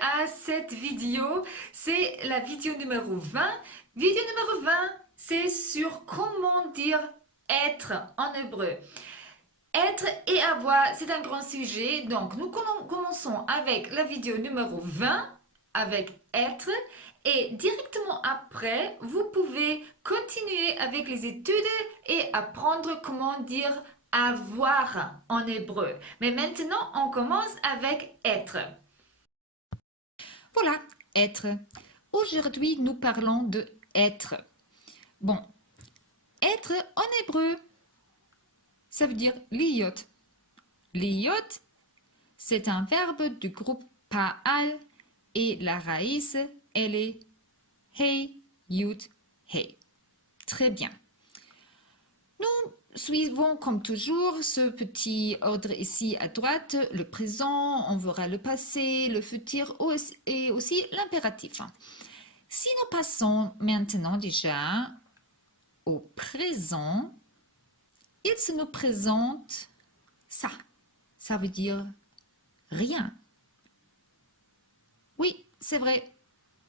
à cette vidéo. C'est la vidéo numéro 20. Vidéo numéro 20, c'est sur comment dire être en hébreu. Être et avoir, c'est un grand sujet. Donc, nous commençons avec la vidéo numéro 20, avec être. Et directement après, vous pouvez continuer avec les études et apprendre comment dire avoir en hébreu. Mais maintenant, on commence avec être. Voilà, être. Aujourd'hui, nous parlons de être. Bon, être en hébreu, ça veut dire liot. Liot, c'est un verbe du groupe Pa'al et la raïs, elle est Hey, Yud, Hey. Très bien. Nous suivons comme toujours ce petit ordre ici à droite, le présent, on verra le passé, le futur et aussi l'impératif. Si nous passons maintenant déjà au présent, il se nous présente ça. Ça veut dire rien. Oui, c'est vrai.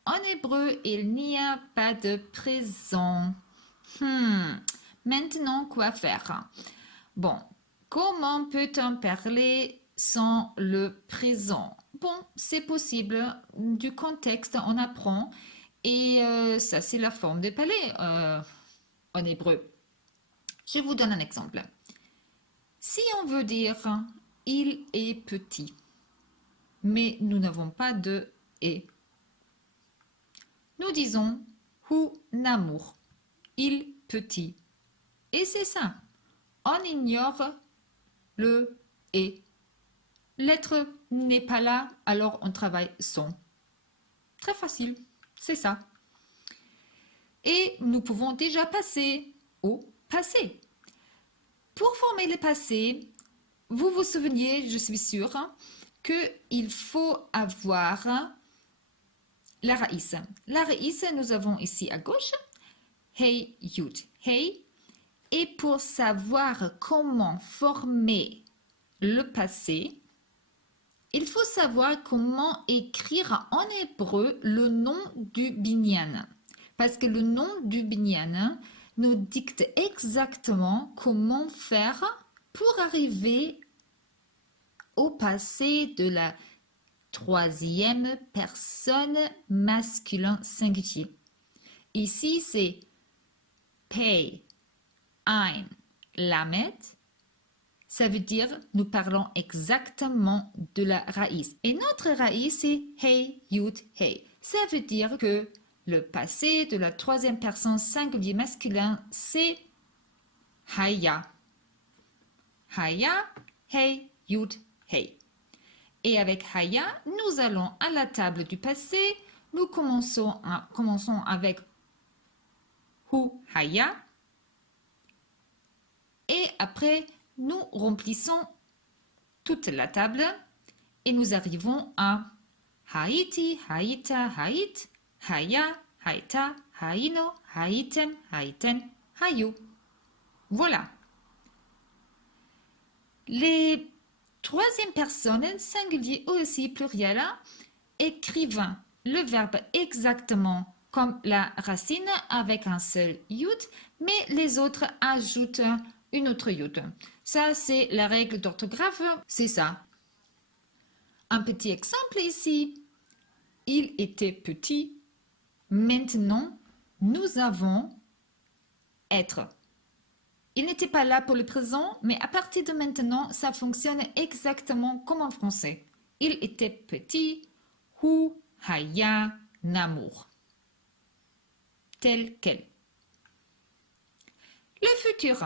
En hébreu, il n'y a pas de présent. Maintenant, quoi faire? Bon, comment peut-on parler sans le présent? Bon, c'est possible. Du contexte, on apprend. Et ça, c'est la forme de parler en hébreu. Je vous donne un exemple. Si on veut dire « il est petit », mais nous n'avons pas de « et », nous disons « hu namur », il petit. Et c'est ça. On ignore le « et ». L'être n'est pas là, alors on travaille sans. Très facile, c'est ça. Et nous pouvons déjà passer au passé. Pour former le passé, vous vous souveniez, je suis sûre, qu'il faut avoir la raïs. La raïs, nous avons ici à gauche, Hey, Yud, Hey. Et pour savoir comment former le passé, il faut savoir comment écrire en hébreu le nom du binyan. Parce que le nom du binyan nous dicte exactement comment faire pour arriver au passé de la troisième personne masculin singulier. Ici, c'est Pei, Ein, Lamet. Ça veut dire nous parlons exactement de la raïs. Et notre raïs, c'est Hey, Yud, Hey. Ça veut dire que le passé de la troisième personne singulier masculin, c'est Haya. Haya, Hey, Yud, Hey. Et avec Haya, nous allons à la table du passé. Nous commençons avec Hu Haya. Et après, nous remplissons toute la table et nous arrivons à Haïti, Haïta, Haït, Haya, Haïta, Haïno, Haïtem, Haïten, Haïu. Voilà. Les troisième personnes, singulier ou aussi pluriel, écrivent le verbe exactement comme la racine avec un seul yud, mais les autres ajoutent une autre yud. Ça, c'est la règle d'orthographe, c'est ça. Un petit exemple ici. Il était petit. Maintenant, nous avons être. Il n'était pas là pour le présent, mais à partir de maintenant, ça fonctionne exactement comme en français. Il était petit. Hu haya namur. Tel quel. Le futur.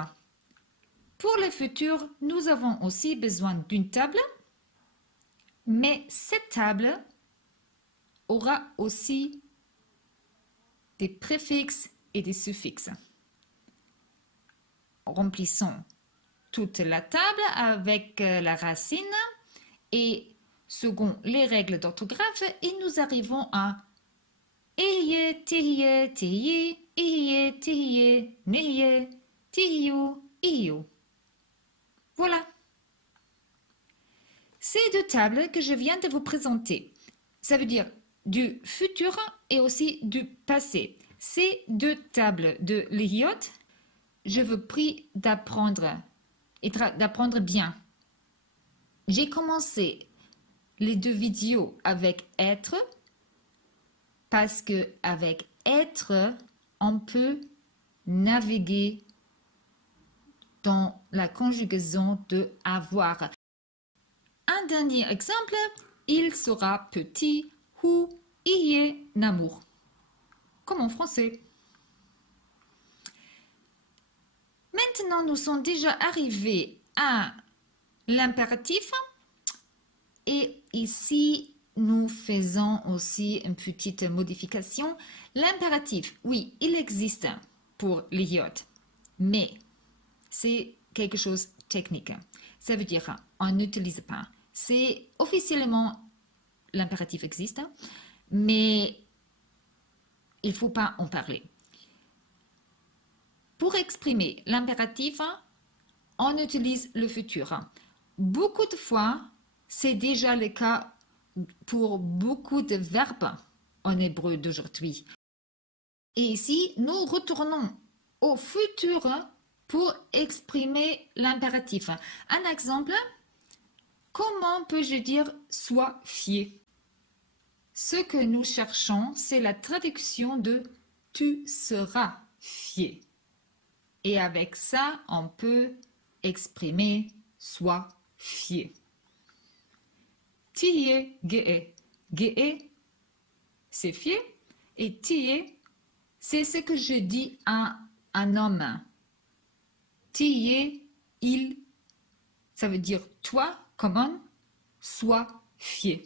Pour le futur, nous avons aussi besoin d'une table, mais cette table aura aussi des préfixes et des suffixes. Remplissons toute la table avec la racine et selon les règles d'orthographe, et nous arrivons à Ehyeh, Tehyeh, Tehyeh, Ehyeh, Tehyeh, Nehyeh, Tehyou, Ihyou. Voilà. Ces deux tables que je viens de vous présenter, Ça veut dire du futur et aussi du passé. Ces deux tables de Eliot, je vous prie d'apprendre et d'apprendre bien. J'ai commencé les deux vidéos avec être parce que avec être, on peut naviguer dans la conjugaison de avoir. Un dernier exemple, il sera petit ou y est namour, comme en français. Maintenant, nous sommes déjà arrivés à l'impératif et ici, nous faisons aussi une petite modification. L'impératif, oui, il existe pour Eliot, mais c'est quelque chose de technique. Ça veut dire on n'utilise pas. C'est officiellement l'impératif existe, mais il ne faut pas en parler. Pour exprimer l'impératif, on utilise le futur. Beaucoup de fois, c'est déjà le cas pour beaucoup de verbes en hébreu d'aujourd'hui. Et ici, nous retournons au futur pour exprimer l'impératif. Un exemple, comment peux-je dire « sois fier » Ce que nous cherchons, c'est la traduction de « tu seras fier ». Et avec ça, on peut exprimer « sois fier ». Tiye ge'e. Ge'e, c'est fier. Et tiye, c'est ce que je dis à un homme. Tiye, il, ça veut dire toi, comment, sois fier.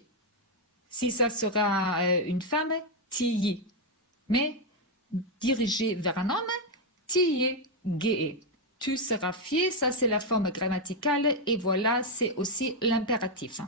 Si ça sera une femme, tiyi. Mais dirigé vers un homme, tiye ge'e. Tu seras fier, ça c'est la forme grammaticale et voilà, c'est aussi l'impératif.